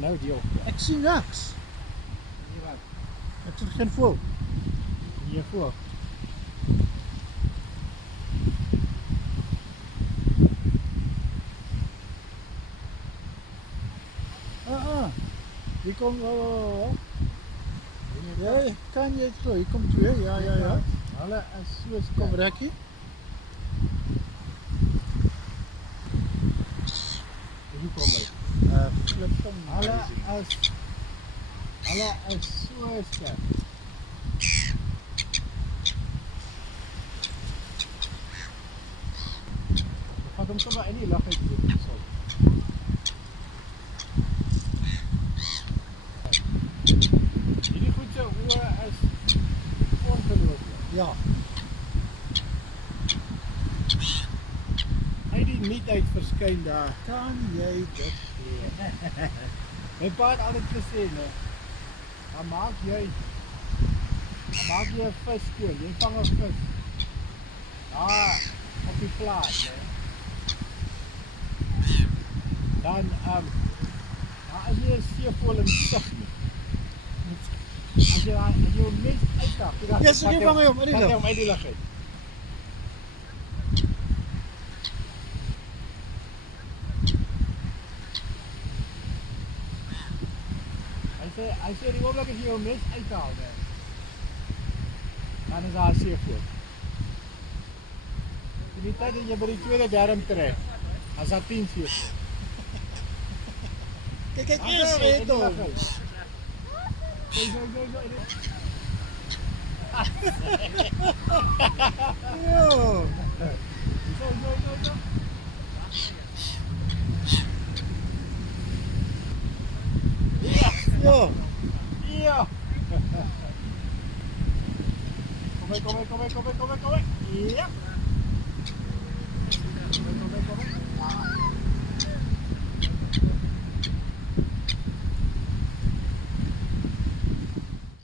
nou die op. Ek sien niks. Ek sien geen voël. Hier voor. Hier kom ja, kan jy glo, hier kom twee. Ja. Hulle is so kom rekkie. Hier kom hy. Kliptom. Hulle is so sterk. Vat hom sommer in die lug uit hier. Hierdie goed se oë is ongelooflik. Ja. Hy het die niet uit verskyn daar. Kan jy dit glo? My pa het altyd gesê, nee. Dan maak jy 'n vis skoon. Jy vang 'n vis. Daar op die plaas, nee. Dan daar is nie 'n seevoël in sig nie. As jy hom net uitdag, Ja, so jy vang hom uit die lug. hom uit die lug uit. Hy sê die oomblik as jy hom net uithaal, nee, dan is daar 'n seevoël. Die tyd dat jy by die tweede darm trek, as daar 10 seevoëls. Kyk eers weet hom. Ja. Zo. Ja. Ja. Ja. Kom maar. Ja.